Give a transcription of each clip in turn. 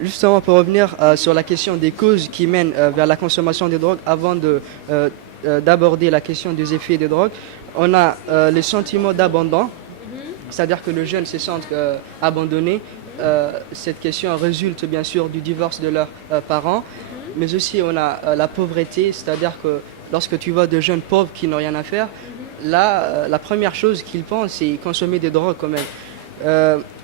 Justement, pour revenir sur la question des causes qui mènent vers la consommation des drogues, avant d'aborder la question des effets des drogues, on a les sentiments d'abandon, c'est-à-dire que le jeune se sent abandonné. Cette question résulte bien sûr du divorce de leurs parents, mais aussi on a la pauvreté, c'est-à-dire que lorsque tu vois de jeunes pauvres qui n'ont rien à faire, là, la première chose qu'ils pensent, c'est consommer des drogues quand même.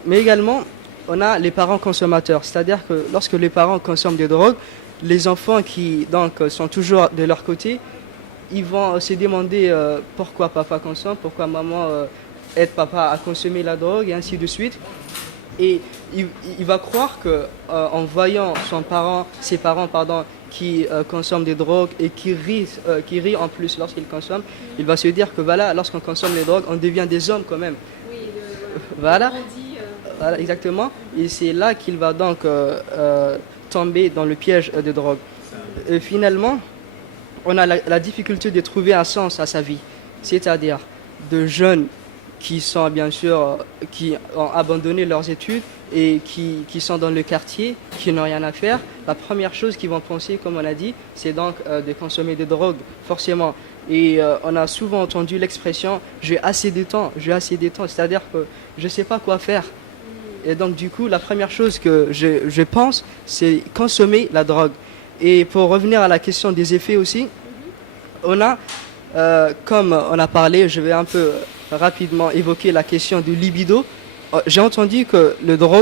Mais également, on a les parents consommateurs, c'est-à-dire que lorsque les parents consomment des drogues, les enfants qui donc sont toujours de leur côté, ils vont se demander pourquoi papa consomme, pourquoi maman aide papa à consommer la drogue et ainsi de suite. Et il va croire que en voyant ses parents qui consomment des drogues et qui rient en plus lorsqu'ils consomment, il va se dire que voilà, lorsqu'on consomme les drogues, on devient des hommes quand même. Oui, voilà. Voilà, exactement. Et c'est là qu'il va donc tomber dans le piège des drogues. Et finalement, on a la difficulté de trouver un sens à sa vie. C'est-à-dire de jeunes qui sont bien sûr, qui ont abandonné leurs études et qui sont dans le quartier, qui n'ont rien à faire. La première chose qu'ils vont penser, comme on a dit, c'est donc de consommer des drogues, forcément. Et on a souvent entendu l'expression « j'ai assez de temps », c'est-à-dire que je ne sais pas quoi faire. Et donc du coup, la première chose que je pense, c'est consommer la drogue. Et pour revenir à la question des effets aussi, on a, comme on a parlé, je vais un peu rapidement évoquer la question du libido. J'ai entendu que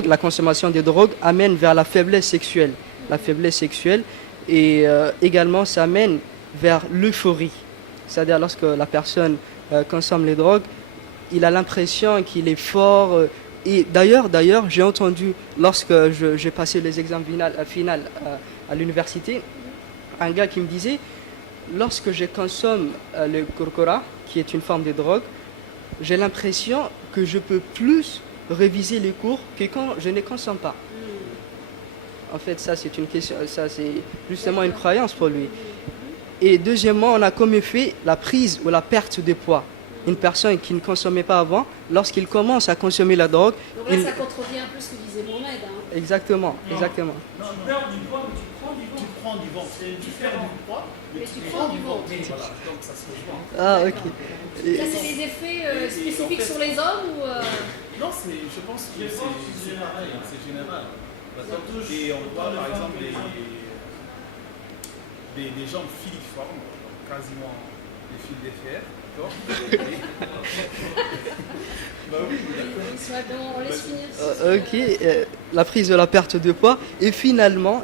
la consommation des drogues amène vers la faiblesse sexuelle. La faiblesse sexuelle et également ça amène vers l'euphorie. C'est-à-dire lorsque la personne consomme les drogues, il a l'impression qu'il est fort. Et d'ailleurs, j'ai entendu, lorsque j'ai passé les examens finaux à l'université, un gars qui me disait, lorsque je consomme le kurkura, qui est une forme de drogue, j'ai l'impression que je peux plus réviser les cours que quand je ne consomme pas. En fait, ça c'est une question, ça c'est justement une croyance pour lui. Et deuxièmement, on a comme effet la prise ou la perte de poids. Une personne qui ne consommait pas avant, lorsqu'il commence à consommer la drogue... Donc là, ça contredit un peu ce que disait Mohamed. Exactement, exactement. Non, tu perds du poids, mais tu prends du ventre. Tu perds du poids, mais tu prends du ventre. Voilà, donc ça se rejoint. Ah, ok. Ça, c'est des effets spécifiques sur les hommes ou Non, je pense que c'est pareil, c'est général. Et on voit par exemple des gens filiformes, quasiment des fils de fer. Bah oui, on laisse finir. Ok, la prise de la perte de poids. Et finalement,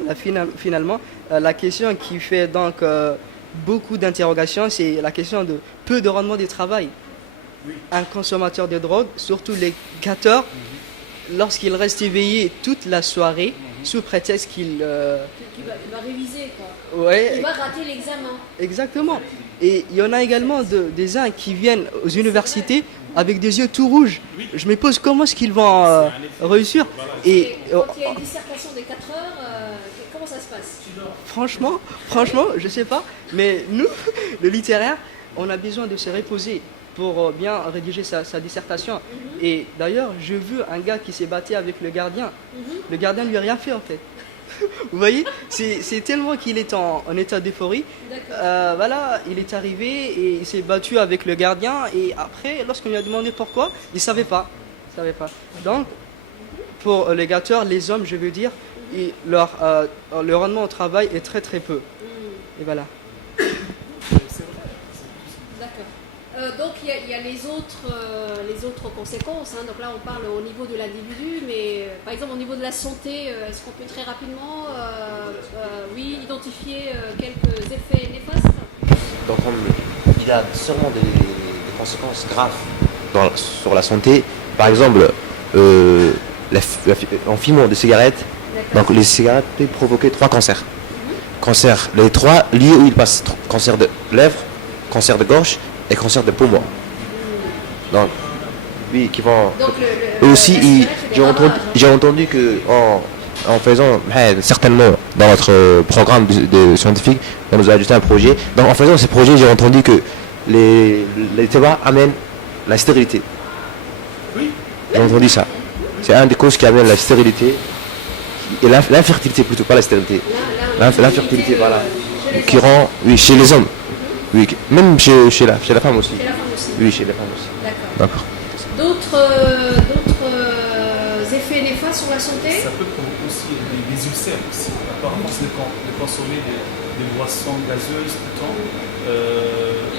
la question qui fait donc beaucoup d'interrogations, c'est la question de peu de rendement du travail. Oui. Un consommateur de drogue, surtout les gâteurs, lorsqu'il reste éveillé toute la soirée, sous prétexte qu'il va réviser, quoi. Ouais. Il va rater l'examen. Exactement. Et il y en a également des uns qui viennent aux universités avec des yeux tout rouges. Oui. Je me pose comment est-ce qu'ils vont réussir. Et quand il y a une dissertation des 4 heures, comment ça se passe? Franchement, je sais pas. Mais nous, le littéraire, on a besoin de se reposer pour bien rédiger sa dissertation. Et d'ailleurs, j'ai vu un gars qui s'est battu avec le gardien. Le gardien ne lui a rien fait en fait. Vous voyez, c'est tellement qu'il est en état d'euphorie. Voilà, il est arrivé et il s'est battu avec le gardien. Et après, lorsqu'on lui a demandé pourquoi, il ne savait pas. Donc, pour les gâteurs, les hommes, je veux dire, leur rendement au travail est très très peu. Et voilà. Donc il y a les autres conséquences. Donc là, on parle au niveau de l'individu, mais par exemple au niveau de la santé, est-ce qu'on peut très rapidement identifier quelques effets néfastes? Donc il a sûrement des conséquences graves sur la santé. Par exemple, en fumant des cigarettes, donc les cigarettes peuvent provoquer 3 cancers. Cancers, les 3 liés où ils passent. Cancer de lèvres, cancer de gorge et cancer de poumon. Donc, oui, qui vont... Et aussi, j'ai entendu que en faisant, certainement, dans notre programme de scientifique, on nous a ajouté un projet. Donc, en faisant ce projet, j'ai entendu que les tabacs amènent la stérilité. Oui. J'ai entendu ça. C'est un des causes qui amène la stérilité. et l'infertilité plutôt, pas la stérilité. L'infertilité, voilà. chez les Qui hommes. rend, oui, chez les hommes. Oui, même chez la femme aussi. Chez la femme aussi. Oui, chez les femmes aussi. D'accord. D'accord. D'autres effets néfastes sur la santé? Ça peut provoquer aussi des ulcères aussi. Apparemment, c'est de consommer des boissons gazeuses tout le temps,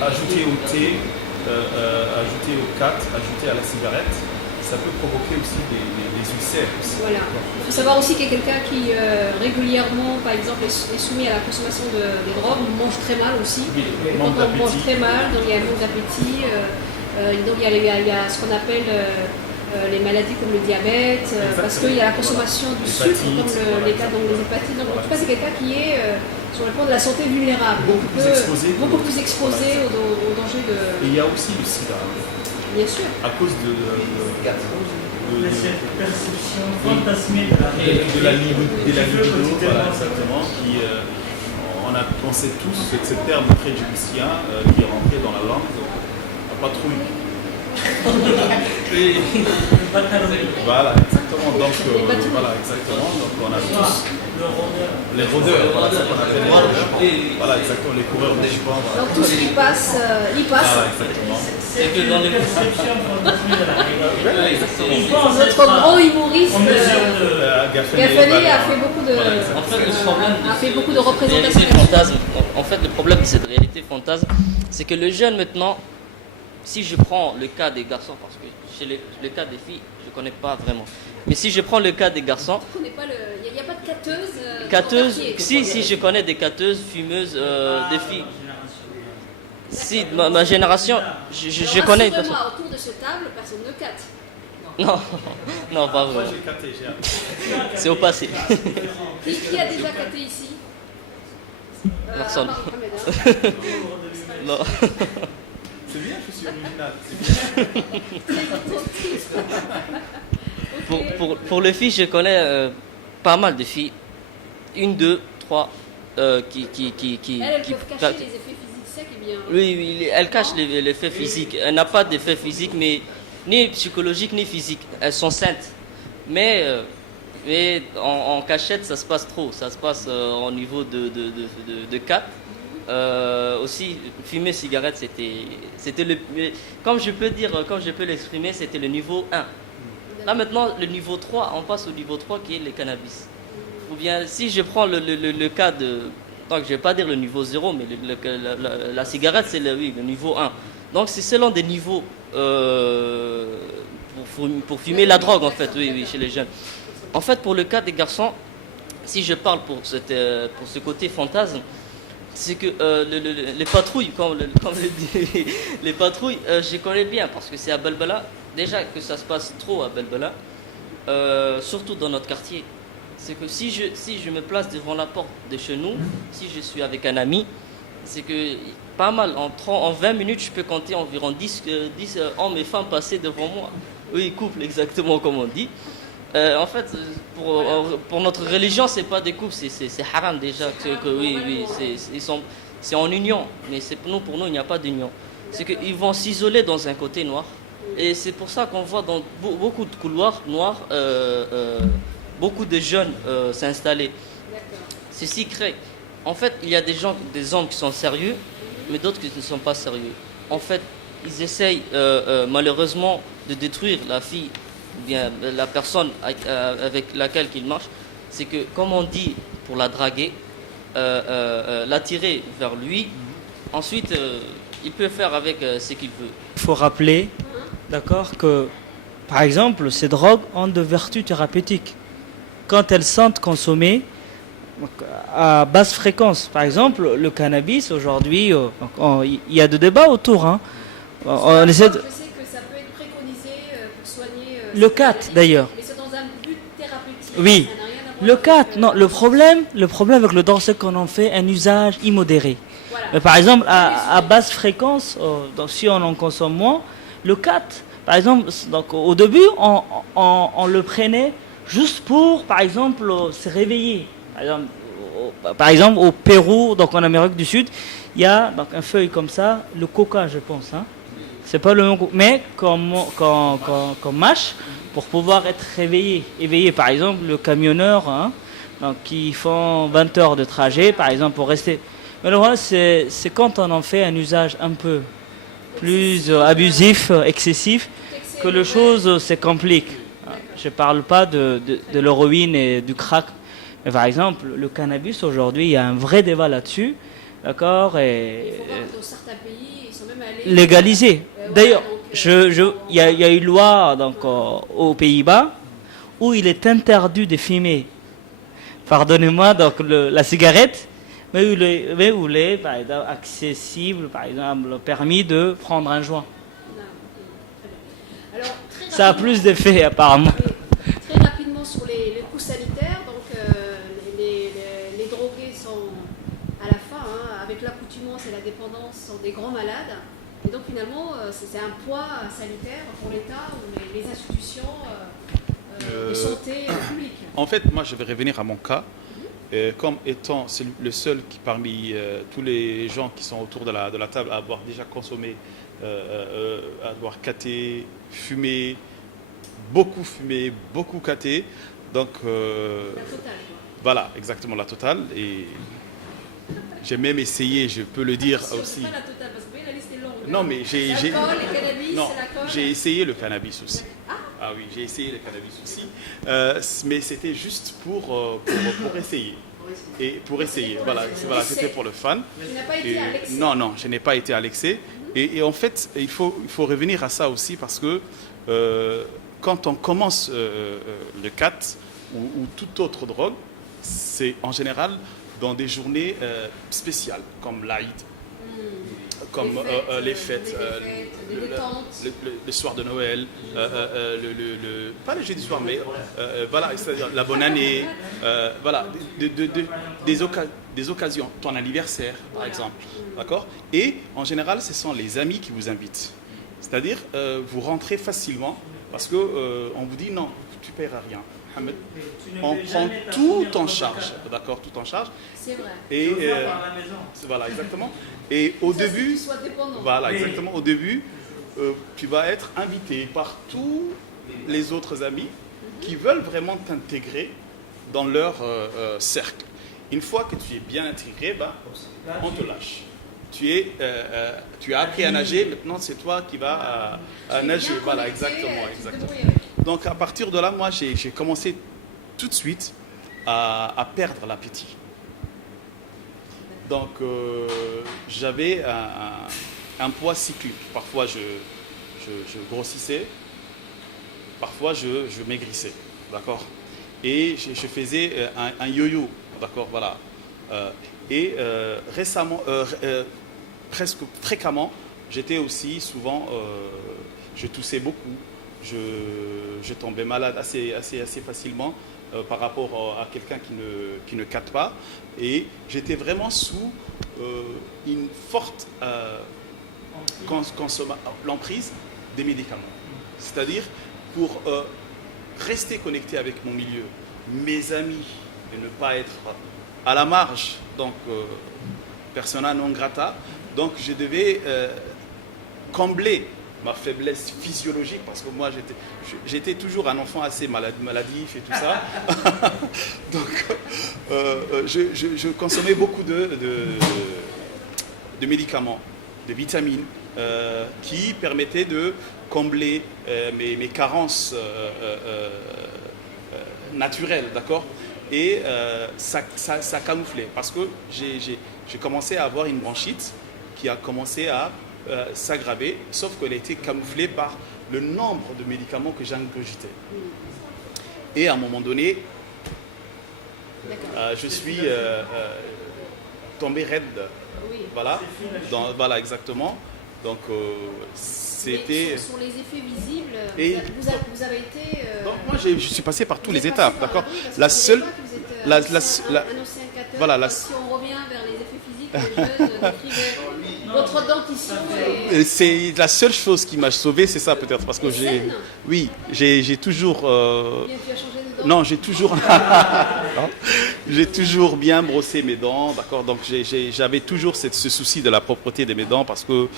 ajouter au thé, ajouter au cat, ajouter à la cigarette, ça peut provoquer aussi des ulcères aussi. Voilà. Il faut savoir aussi qu'il y a quelqu'un qui régulièrement, par exemple, est soumis à la consommation des drogues, mange très mal aussi. Oui, Et quand manque on mange d'appétit. très mal, donc il y a un manque d'appétit. Donc il y a ce qu'on appelle les maladies comme le diabète, parce qu'il y a la consommation du sucre, comme les cas dans les hépatites. Donc en tout cas, c'est quelqu'un qui est sur le plan de la santé vulnérable, Beaucoup plus exposé. beaucoup plus exposé au danger de. Et il y a aussi le sida, Bien sûr. à cause de Cette perception fantasmée de la de la libido, libido, voilà, exactement, on sait tous que ce terme préjudicien qui est rentré dans la langue, donc la patrouille. Voilà, exactement. Donc, voilà, exactement. Donc, on a tous les rôdeurs, voilà, c'est ce qu'on appelle les rôdeurs. Voilà, exactement, les coureurs de jupons. Voilà. Donc tout ce qui passe, y passe. Voilà, exactement. C'est que dans les perceptions fantasmées de la réalité, Notre gros humoriste Gaffani a fait beaucoup de, En fait, le problème a fait beaucoup de de représentations. réalité fantasme, en fait, le problème de cette réalité fantasme, c'est que le jeune maintenant, si je prends le cas des garçons, parce que chez le cas des filles, je ne connais pas vraiment, mais si je prends le cas des garçons, Il n'y a pas de catteuse. dans ton cateuses, quartier. si je connais des cateuses, fumeuses, des filles. Si, ma génération, je Alors, connais. rassure-moi, autour de cette table, personne ne catte. Non, non, pas Moi, vraiment. j'ai capté, j'ai appris. C'est au passé. Qui a déjà catté ici Personne. à part Mohamed, hein. Non. C'est bien, je suis original. C'est bien. Pour les filles, je connais pas mal de filles. Une, deux, trois qui Elles peuvent cacher les effets physiques, c'est ça qui est bien. Oui, elle cache l'effet physique. Elle n'a pas d'effet physique, mais ni psychologique ni physique. Elles sont saintes. Mais en cachette, ça se passe trop. Ça se passe au niveau de cap. Aussi, fumer cigarette, c'était le. Comme je peux l'exprimer, c'était le niveau 1. Là maintenant, le niveau 3, on passe au niveau 3 qui est le cannabis. Ou bien, si je prends le cas de. Donc, je ne vais pas dire le niveau 0, mais la cigarette, c'est le niveau 1. Donc, c'est selon des niveaux pour fumer la drogue, en fait, oui, chez les jeunes. En fait, pour le cas des garçons, si je parle pour ce côté fantasme, c'est que les patrouilles, comme le dit, les patrouilles, je connais bien parce que c'est à Belbala. Déjà que ça se passe trop à Belbala, surtout dans notre quartier. C'est que si je me place devant la porte de chez nous, si je suis avec un ami, c'est que pas mal, en 20 minutes, je peux compter environ 10 hommes et femmes passer devant moi. Oui, couple, exactement comme on dit. En fait, pour notre religion, c'est pas des couples, c'est haram déjà. C'est en union, mais pour nous, il n'y a pas d'union. C'est qu'ils vont s'isoler dans un côté noir. Et c'est pour ça qu'on voit dans beaucoup de couloirs noirs, beaucoup de jeunes s'installer. Ceci crée. En fait, il y a des hommes qui sont sérieux, mais d'autres qui ne sont pas sérieux. En fait, ils essayent malheureusement de détruire la fille, ou bien la personne avec laquelle ils marchent. C'est que, comme on dit, pour la draguer, l'attirer vers lui, ensuite, il peut faire avec ce qu'il veut. Il faut rappeler, d'accord, que par exemple, ces drogues ont de vertus thérapeutiques. Quand elles sont consommées à basse fréquence, par exemple, le cannabis, aujourd'hui, il y a de débats autour. Hein. On essaie de... Je sais que ça peut être préconisé pour soigner. Le CAT, d'ailleurs. Mais c'est dans un but thérapeutique. Oui. Ça n'a rien à voir Le avec, CAT, non, le problème avec le drogue, c'est qu'on en fait un usage immodéré. Voilà. Mais par exemple, à basse fréquence, donc si on en consomme moins, le CAT, par exemple, donc au début, on le prenait juste pour, par exemple, se réveiller. Par exemple, au Pérou, donc en Amérique du Sud, il y a donc un feuille comme ça, le coca, je pense. Hein. c'est pas le même coup. Mais comme match, pour pouvoir être éveillé, par exemple, le camionneur, hein, donc, qui font 20 heures de trajet, par exemple, pour rester. Mais le problème, c'est quand on en fait un usage un peu plus abusif, excessif, que les choses se compliquent. Je ne parle pas de l'héroïne et du crack. Mais par exemple, le cannabis, aujourd'hui, il y a un vrai débat là-dessus. D'accord. Et Il faut voir que dans certains pays, ils sont même allés légalisé. D'ailleurs, donc, il y a une loi donc, aux Pays-Bas où il est interdit de fumer, pardonnez-moi, donc la cigarette, mais où il est par exemple, accessible, par exemple, permis de prendre un joint. alors, très Ça a plus d'effet apparemment. Très rapidement sur les coûts sanitaires, donc les drogués sont à la fin, hein, avec l'accoutumance et la dépendance, sont des grands malades. Et donc finalement, c'est un poids sanitaire pour l'État ou les institutions de santé publique. En fait, moi, je vais revenir à mon cas. Comme étant le seul qui, parmi tous les gens qui sont autour de la table à avoir déjà consommé, à avoir caté, fumé, beaucoup caté. Donc, La totale, quoi. voilà, exactement la totale. Et j'ai même essayé, je peux le dire Attention, aussi. c'est pas la totale, parce que oui, la liste est longue. Non, mais L'alcool, le cannabis, non, l'alcool. j'ai essayé le cannabis aussi. Ah, Ah oui, j'ai essayé le cannabis aussi. Mais c'était juste pour essayer. Et pour essayer, voilà, c'était pour le fun. tu n'as pas été à l'excès. Non, je n'ai pas été à l'excès. Et en fait, il faut revenir à ça aussi parce que quand on commence le cat ou toute autre drogue, c'est en général dans des journées spéciales comme l'Aïd, comme les fêtes, le soir de Noël, pas le jeudi soir, mais voilà, c'est-à-dire la bonne année, voilà, des occasions, ton anniversaire par exemple, d'accord. Et en général, ce sont les amis qui vous invitent, c'est-à-dire vous rentrez facilement parce que on vous dit non, tu ne paieras rien. Ahmed, on prend tout en charge, d'accord, tout en charge. C'est vrai. Et voilà, exactement. Et au début, voilà, exactement. Au début, tu vas être invité par tous les autres amis qui veulent vraiment t'intégrer dans leur cercle. Une fois que tu es bien intégré, bah, on te lâche. Tu as appris à nager, maintenant c'est toi qui vas nager. Voilà, exactement. Donc à partir de là, moi j'ai commencé tout de suite à perdre l'appétit. Donc j'avais un poids cyclique. Parfois je grossissais, parfois je maigrissais, d'accord. Et je faisais un yo-yo, d'accord, voilà. Et récemment, presque fréquemment, j'étais aussi souvent, je toussais beaucoup, je tombais malade assez facilement par rapport à quelqu'un qui ne capte pas. Et j'étais vraiment sous une forte l'emprise des médicaments. C'est-à-dire pour rester connecté avec mon milieu, mes amis, et ne pas être à la marge, donc persona non grata. Donc je devais combler ma faiblesse physiologique parce que moi j'étais toujours un enfant assez maladif et tout ça. Donc je consommais beaucoup de médicaments, de vitamines qui permettaient de combler mes carences naturelles, d'accord. Et ça camouflait parce que j'ai commencé à avoir une bronchite qui a commencé à s'aggraver, sauf qu'elle a été camouflée par le nombre de médicaments que j'ingurgitais. Et à un moment donné, je suis tombé raide. Voilà, voilà exactement. Donc c'était. Sur les effets visibles, et vous avez été. Donc moi je suis passé par toutes les étapes, d'accord. La seule, voilà, si on revient vers les effets physiques, les jeunes décrivaient votre dentition. C'est la seule chose qui m'a sauvé, c'est ça peut-être parce que j'ai toujours. Bien, tu as changé de Non, j'ai toujours, j'ai toujours bien brossé mes dents, d'accord. Donc j'avais toujours ce souci de la propreté de mes dents parce que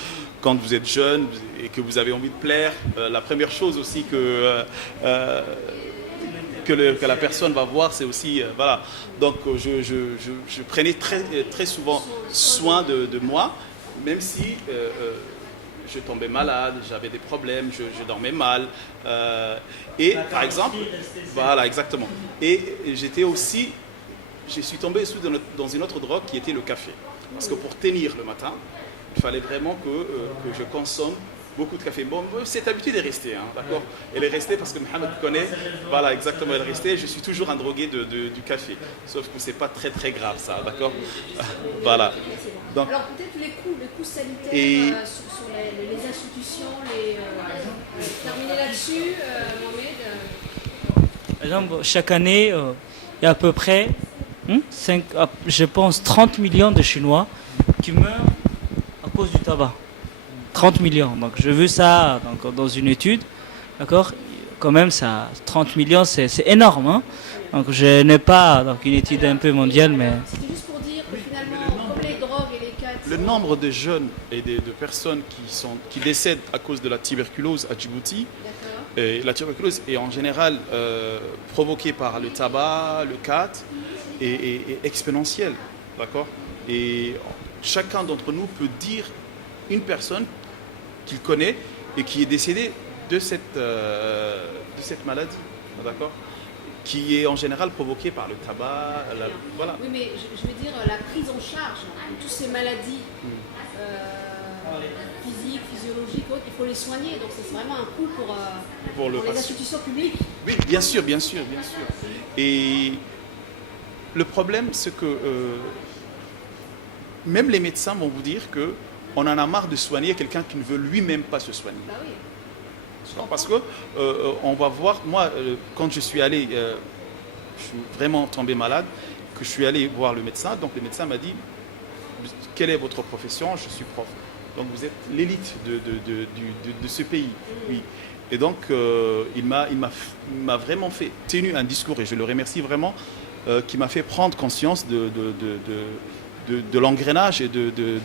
quand vous êtes jeune et que vous avez envie de plaire, la première chose aussi que la personne va voir, c'est aussi voilà. Donc je prenais très souvent soin de moi, même si je tombais malade, j'avais des problèmes, je dormais mal. Et par exemple, voilà, exactement. Et je suis tombé dans une autre drogue qui était le café. Parce que pour tenir le matin, il fallait vraiment que je consomme beaucoup de café. Bon, cette habitude est restée, hein, d'accord. Elle est restée parce que Mohamed connaît, voilà, exactement, elle est restée. Je suis toujours un drogué du café. Sauf que c'est pas très très grave ça, d'accord. Voilà. Donc, alors peut-être les coûts sanitaires sur les institutions, terminer là-dessus, Mohamed. Par exemple, chaque année, il y a à peu près, je pense, 30 millions de Chinois qui meurent à cause du tabac. 30 millions. Donc, j'ai vu ça dans une étude. D'accord ? Quand même, ça, 30 millions, c'est énorme. Hein. Donc, je n'ai pas une étude un peu mondiale, mais... C'était juste pour dire que finalement, comme les drogues et les cas... Le nombre de jeunes et de personnes qui décèdent à cause de la tuberculose à Djibouti, et la tuberculose est en général provoquée par le tabac, le cat, est exponentielle. D'accord ? Et chacun d'entre nous peut dire une personne qu'il connaît et qui est décédée de cette maladie, d'accord, qui est en général provoquée par le tabac, voilà. Oui, mais je veux dire, la prise en charge de toutes ces maladies physiques, physiologiques, autres, il faut les soigner, donc c'est vraiment un coût pour les institutions publiques. Oui, bien sûr. Et le problème, c'est que même les médecins vont vous dire que on en a marre de soigner quelqu'un qui ne veut lui-même pas se soigner. Bah oui. Parce que on va voir, moi, quand je suis allé, je suis vraiment tombé malade, que je suis allé voir le médecin, donc le médecin m'a dit, quelle est votre profession? Je suis prof. Donc vous êtes l'élite de ce pays. Oui. Et donc il m'a vraiment tenu un discours, et je le remercie vraiment, qui m'a fait prendre conscience de l'engrenage et du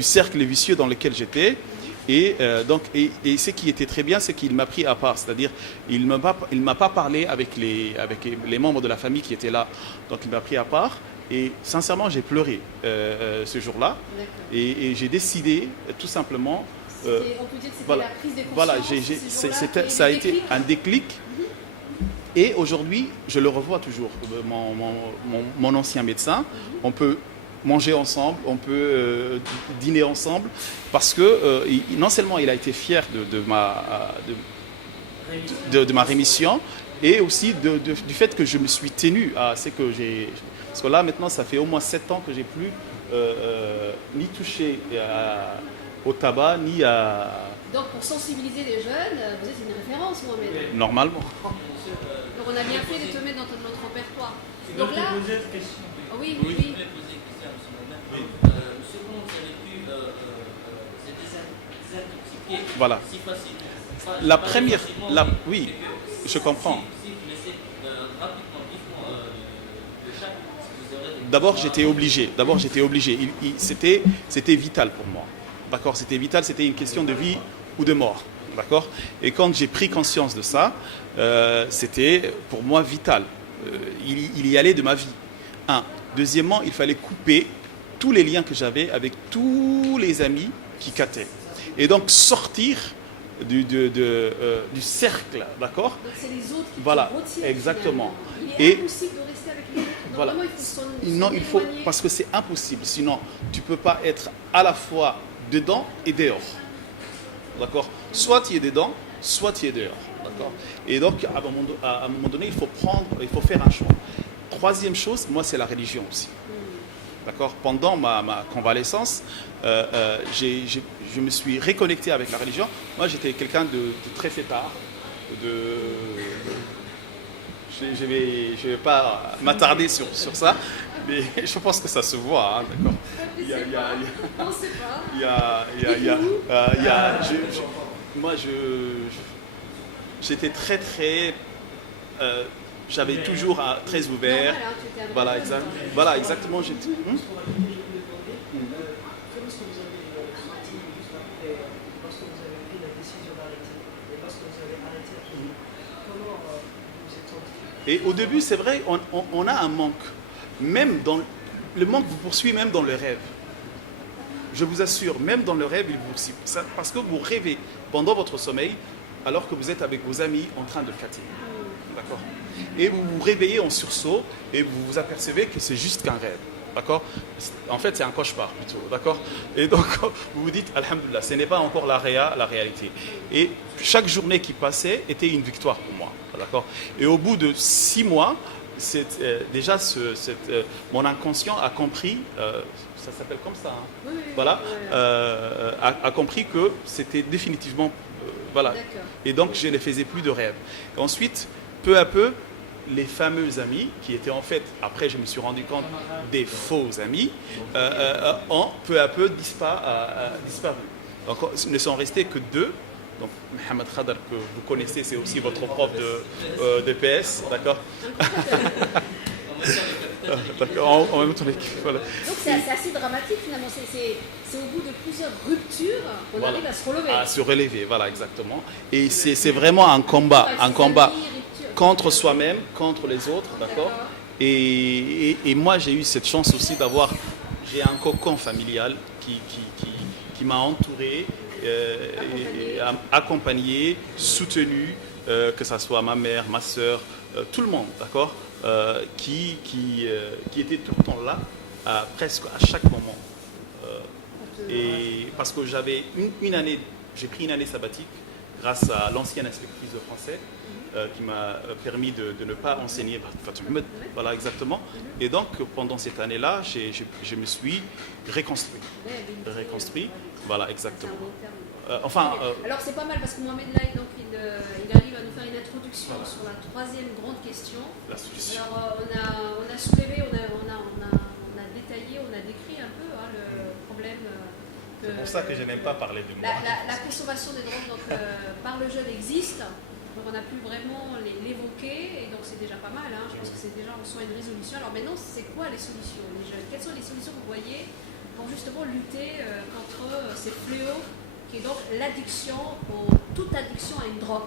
cercle vicieux dans lequel j'étais. Et ce qui était très bien, c'est qu'il m'a pris à part. C'est-à-dire, il ne m'a pas parlé avec les membres de la famille qui étaient là. Donc il m'a pris à part. Et sincèrement, j'ai pleuré ce jour-là. Et j'ai décidé, tout simplement... on peut dire que c'était la prise de conscience. Voilà, ça a été un déclic. Et aujourd'hui, je le revois toujours, mon ancien médecin. On peut manger ensemble, on peut dîner ensemble, parce que non seulement il a été fier de ma rémission, et aussi du fait que je me suis tenu à ce que j'ai... Parce que là, maintenant, ça fait au moins 7 ans que j'ai plus ni touché au tabac, ni à... Donc, pour sensibiliser les jeunes, vous êtes une référence, Mohamed. Normalement. Donc, on a bien fait de te mettre dans notre répertoire. Donc là... Oui. Voilà. La première... oui, je comprends. D'abord, j'étais obligé. C'était vital pour moi. D'accord, c'était vital, c'était une question de vie ou de mort. D'accord. Et quand j'ai pris conscience de ça, c'était pour moi vital. Il y allait de ma vie. Deuxièmement, il fallait couper tous les liens que j'avais avec tous les amis qui cataient. Et donc sortir du cercle, d'accord. Donc c'est les autres qui voilà, retirent, exactement. Il est impossible de rester avec les autres. Voilà. Il faut parce que c'est impossible. Sinon, tu ne peux pas être à la fois dedans et dehors. D'accord. Soit tu es dedans, soit tu es dehors. D'accord. Et donc, à un moment donné, il faut faire un choix. Troisième chose, moi, c'est la religion aussi. D'accord. Pendant ma convalescence, je me suis reconnecté avec la religion. Moi, j'étais quelqu'un de très fêtard. Je vais pas m'attarder sur ça, mais je pense que ça se voit, hein, d'accord. Moi, j'étais très j'avais toujours très ouvert. Normal, hein, tu étais un Voilà, peu exact, jeune, voilà, exactement. Et au début, c'est vrai, on a un manque. Même dans le manque vous poursuit même dans le rêve. Je vous assure, même dans le rêve, il vous poursuit. Parce que vous rêvez pendant votre sommeil, alors que vous êtes avec vos amis en train de cater. D'accord? Et vous vous réveillez en sursaut et vous vous apercevez que c'est juste qu'un rêve. D'accord? En fait, c'est un cauchemar plutôt. D'accord? Et donc, vous vous dites, Alhamdoulilah, ce n'est pas encore la réalité. Et chaque journée qui passait était une victoire pour moi. D'accord? Et au bout de 6 mois, déjà, mon inconscient a compris, ça s'appelle comme ça, hein, Oui, voilà, oui. a compris que c'était définitivement, voilà. D'accord. Et donc, je ne faisais plus de rêves. Et ensuite, peu à peu, les fameux amis, qui étaient en fait, après je me suis rendu compte, des faux amis, ont peu à peu disparu. Donc, il ne sont restés que 2. Donc, Mohamed Khadar, que vous connaissez, c'est aussi votre prof de PS, d'accord? D'accord, en même temps, voilà. Donc c'est assez dramatique finalement, c'est au bout de plusieurs ruptures qu'on Voilà. arrive à se relever. À se relever, voilà, exactement. Et c'est vraiment un combat contre soi-même, contre les autres, d'accord? Et moi, j'ai eu cette chance aussi j'ai un cocon familial qui m'a entouré, accompagné, soutenu, que ce soit ma mère, ma soeur, tout le monde, d'accord, qui était tout le temps là, presque à chaque moment. Et parce que j'avais une année, j'ai pris une année sabbatique grâce à l'ancienne inspectrice de français qui m'a permis de ne pas enseigner Fatou Ahmed, voilà exactement. Et donc pendant cette année-là, je me suis reconstruit, voilà exactement. Alors c'est pas mal parce que Mohamed là, donc, il arrive à nous faire une introduction sur la troisième grande question. La solution. Alors on a soulevé, on a détaillé, on a décrit un peu le problème. C'est pour ça que je n'aime pas parler de moi. La consommation de drogue donc, par le jeune existe, donc on a pu vraiment l'évoquer et donc c'est déjà pas mal. Hein. Je pense que c'est déjà en soi une résolution. Alors maintenant, c'est quoi les solutions les jeunes? Quelles sont les solutions que vous voyez pour justement lutter contre ces fléaux qui est donc l'addiction, toute addiction à une drogue?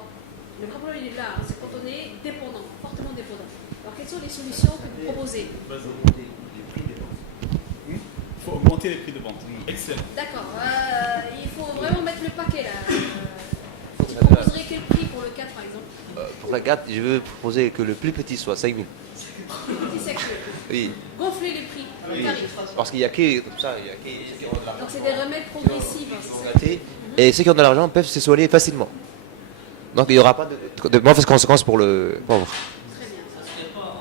Le vrai problème il est là, hein, c'est quand on est dépendant, fortement dépendant. Alors quelles sont les solutions que vous proposez? Il faut augmenter les prix de vente. Excellent. D'accord, il faut vraiment mettre le paquet là. Tu proposerais quel prix pour le 4 par exemple? Pour la 4, je veux proposer que le plus petit soit 5 000. Petit sexe. Oui. Gonfler les prix, les tarifs. Parce qu'il n'y a que comme ça, il y a que ceux qui ont de l'argent. Donc c'est des remèdes progressifs. Hein, c'est ça. Et ceux qui ont de l'argent peuvent se soigner facilement. Donc il n'y aura pas de mauvaises conséquences pour le pauvre. Très bien. Ça se fait pas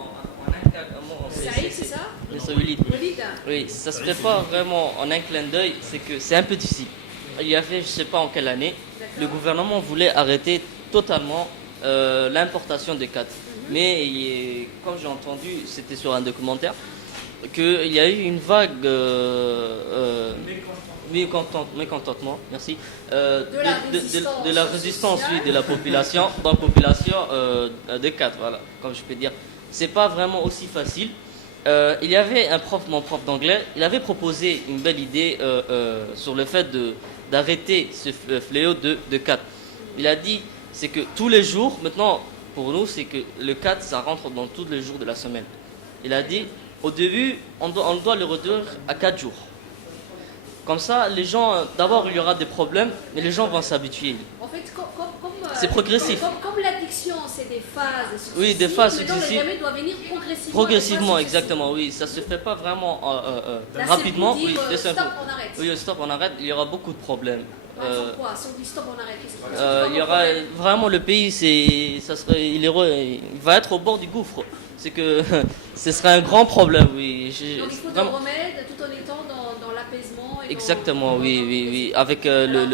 Saïd, c'est ça? C'est Walid. Walid. Oui, ça se fait pas vraiment en un clin d'œil, c'est que c'est un petit si. Il y avait, je sais pas en quelle année, le gouvernement voulait arrêter totalement l'importation de 4. Mais comme j'ai entendu, c'était sur un documentaire, qu'il y a eu une vague mécontentement, merci, de la résistance oui, de la population, dans la population de 4, voilà, comme je peux dire. C'est pas vraiment aussi facile. Il y avait mon prof d'anglais, il avait proposé une belle idée sur le fait d'arrêter ce fléau de 4. Il a dit, c'est que tous les jours, maintenant, pour nous, c'est que le 4, ça rentre dans tous les jours de la semaine. Il a dit, au début, on doit le réduire à 4 jours. Comme ça, les gens, d'abord, il y aura des problèmes, mais les gens vont s'habituer. En fait, c'est progressif. Comme l'addiction, c'est des phases successives. Oui, des phases successives. successives. Le remède doit venir progressivement. Progressivement, exactement, oui. Ça ne se fait pas vraiment rapidement. Dire, oui, stop, on arrête. Oui, stop, on arrête. Il y aura beaucoup de problèmes. Par exemple, quoi? Si on dit stop, on arrête, qu'est-ce qui se passe? Il y aura vraiment le pays, il va être au bord du gouffre. C'est que ce serait un grand problème, oui. Donc il faut des remèdes tout en étant dans l'apaisement. Exactement, oui. Avec Alors,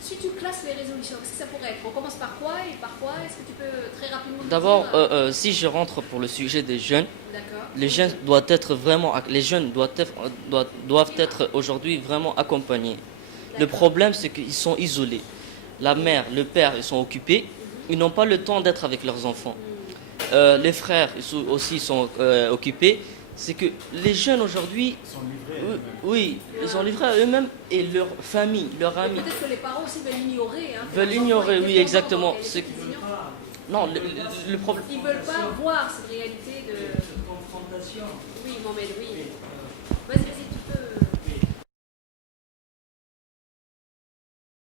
si tu classes les résolutions, qu'est-ce que ça pourrait être? On commence par quoi et par quoi? Est-ce que tu peux très rapidement nous d'abord, dire si je rentre pour le sujet des jeunes, D'accord. les jeunes doivent être aujourd'hui vraiment accompagnés. Le problème, c'est qu'ils sont isolés. La mère, le père, ils sont occupés. Ils n'ont pas le temps d'être avec leurs enfants. les frères aussi sont occupés. C'est que les jeunes aujourd'hui, oui, ils sont livrés à eux-mêmes et leur famille, leurs amis. Peut-être que les parents aussi veulent ignorer. Hein, veulent ignorer, oui, exactement. Non, le problème. Ils ne veulent pas voir cette réalité de confrontation. Oui, Mohamed, oui. Vas-y, vas-y.